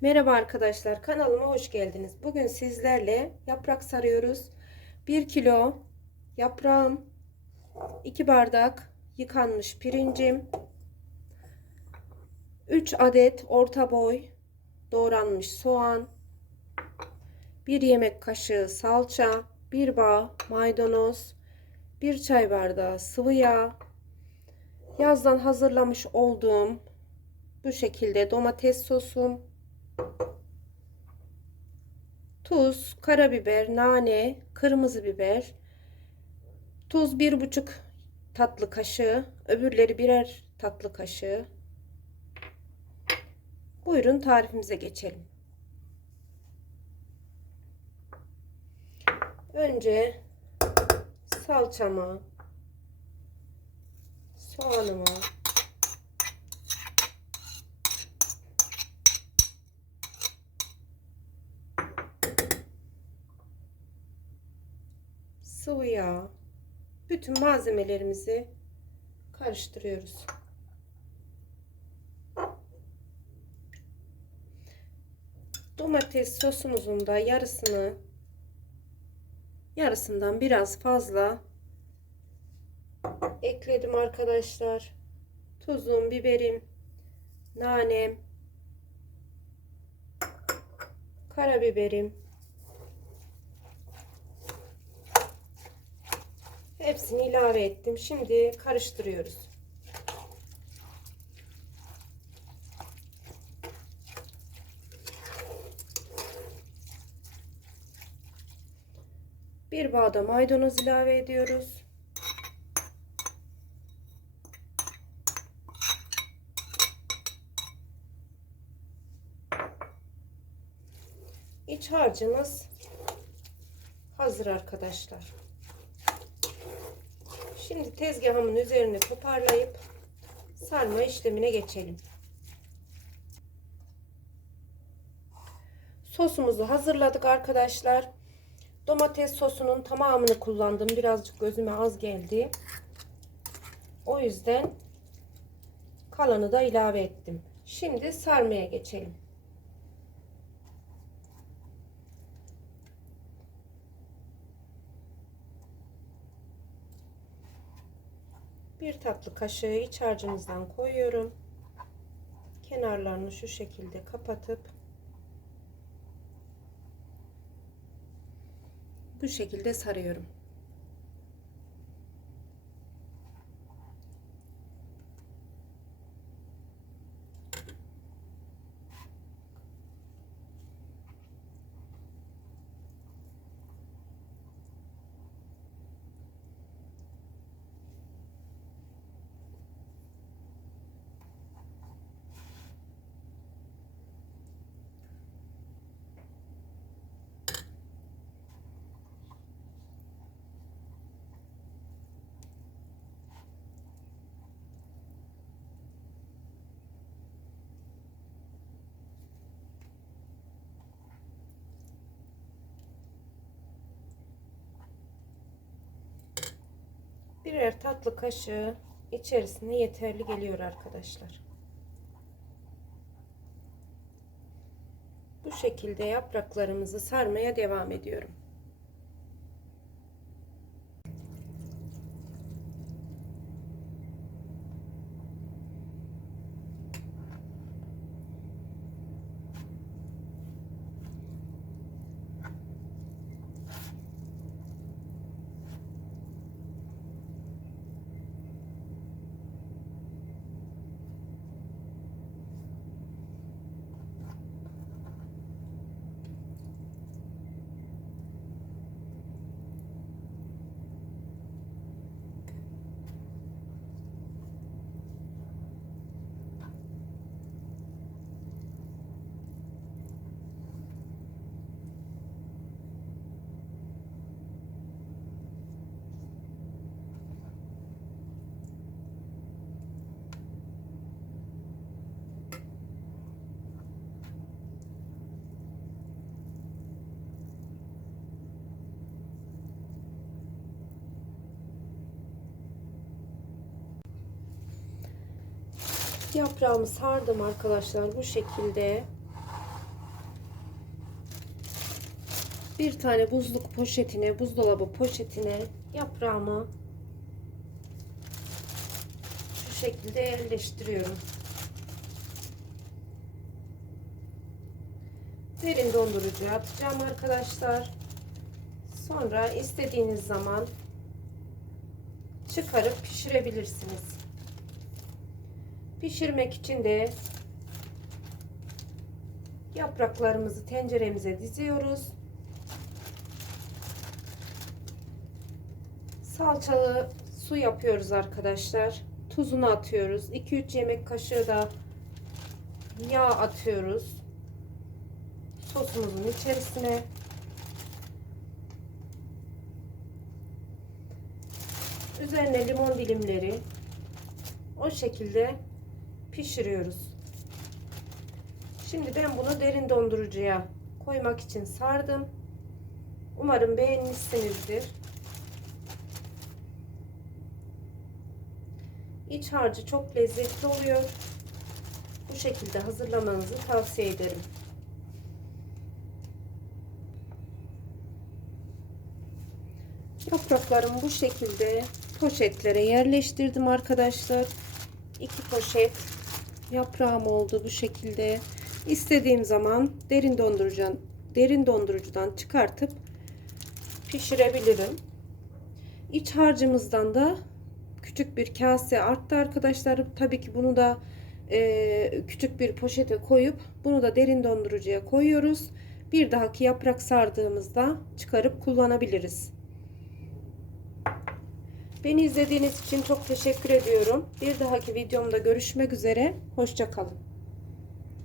Merhaba arkadaşlar kanalıma hoş geldiniz. Bugün sizlerle yaprak sarıyoruz. 1 kilo yaprağım, 2 bardak yıkanmış pirincim, 3 adet orta boy doğranmış soğan, 1 yemek kaşığı salça, 1 bağ maydanoz, 1 çay bardağı sıvı yağ, yazdan hazırlamış olduğum bu şekilde domates sosum, tuz, karabiber, nane, kırmızı biber, tuz bir buçuk tatlı kaşığı, öbürleri birer tatlı kaşığı. Buyurun tarifimize geçelim. Önce salçamı, soğanımı, sıvı yağ, bütün malzemelerimizi karıştırıyoruz. Domates sosumuzun da yarısını yarısından biraz fazla ekledim arkadaşlar. Tuzum, biberim, nanem, karabiberim, Hepsini ilave ettim. Şimdi karıştırıyoruz. Bir bağda maydanoz ilave ediyoruz. İç harcımız hazır arkadaşlar. Şimdi tezgahımın üzerine toparlayıp sarma işlemine geçelim. Sosumuzu hazırladık arkadaşlar. Domates sosunun tamamını kullandım. Birazcık gözüme az geldi. O yüzden kalanı da ilave ettim. Şimdi sarmaya geçelim. Bir tatlı kaşığı iç harcımızdan koyuyorum. Kenarlarını şu şekilde kapatıp bu şekilde sarıyorum. Birer tatlı kaşığı içerisine yeterli geliyor arkadaşlar. Bu şekilde yapraklarımızı sarmaya devam ediyorum. ilk yaprağımı sardım arkadaşlar bu şekilde. Bir tane buzluk poşetine, buzdolabı poşetine yaprağımı şu şekilde yerleştiriyorum. Derin dondurucuya atacağım arkadaşlar. Sonra istediğiniz zaman çıkarıp pişirebilirsiniz. Pişirmek için de yapraklarımızı tenceremize diziyoruz. Salçalı su yapıyoruz arkadaşlar. Tuzunu atıyoruz. 2-3 yemek kaşığı da yağ atıyoruz. Sosumuzun içerisine. Üzerine limon dilimleri o şekilde pişiriyoruz. Şimdi ben bunu derin dondurucuya koymak için sardım. Umarım beğenmişsinizdir. İç harcı çok lezzetli oluyor. Bu şekilde hazırlamanızı tavsiye ederim. Yapraklarımı bu şekilde poşetlere yerleştirdim arkadaşlar. İki poşet yaprağım oldu bu şekilde. İstediğim zaman derin dondurucudan derin dondurucudan çıkartıp pişirebilirim. İç harcımızdan da küçük bir kase arttı arkadaşlar. Tabii ki bunu da e, küçük bir poşete koyup bunu da derin dondurucuya koyuyoruz. Bir dahaki yaprak sardığımızda çıkarıp kullanabiliriz. Beni izlediğiniz için çok teşekkür ediyorum. Bir dahaki videomda görüşmek üzere. Hoşçakalın.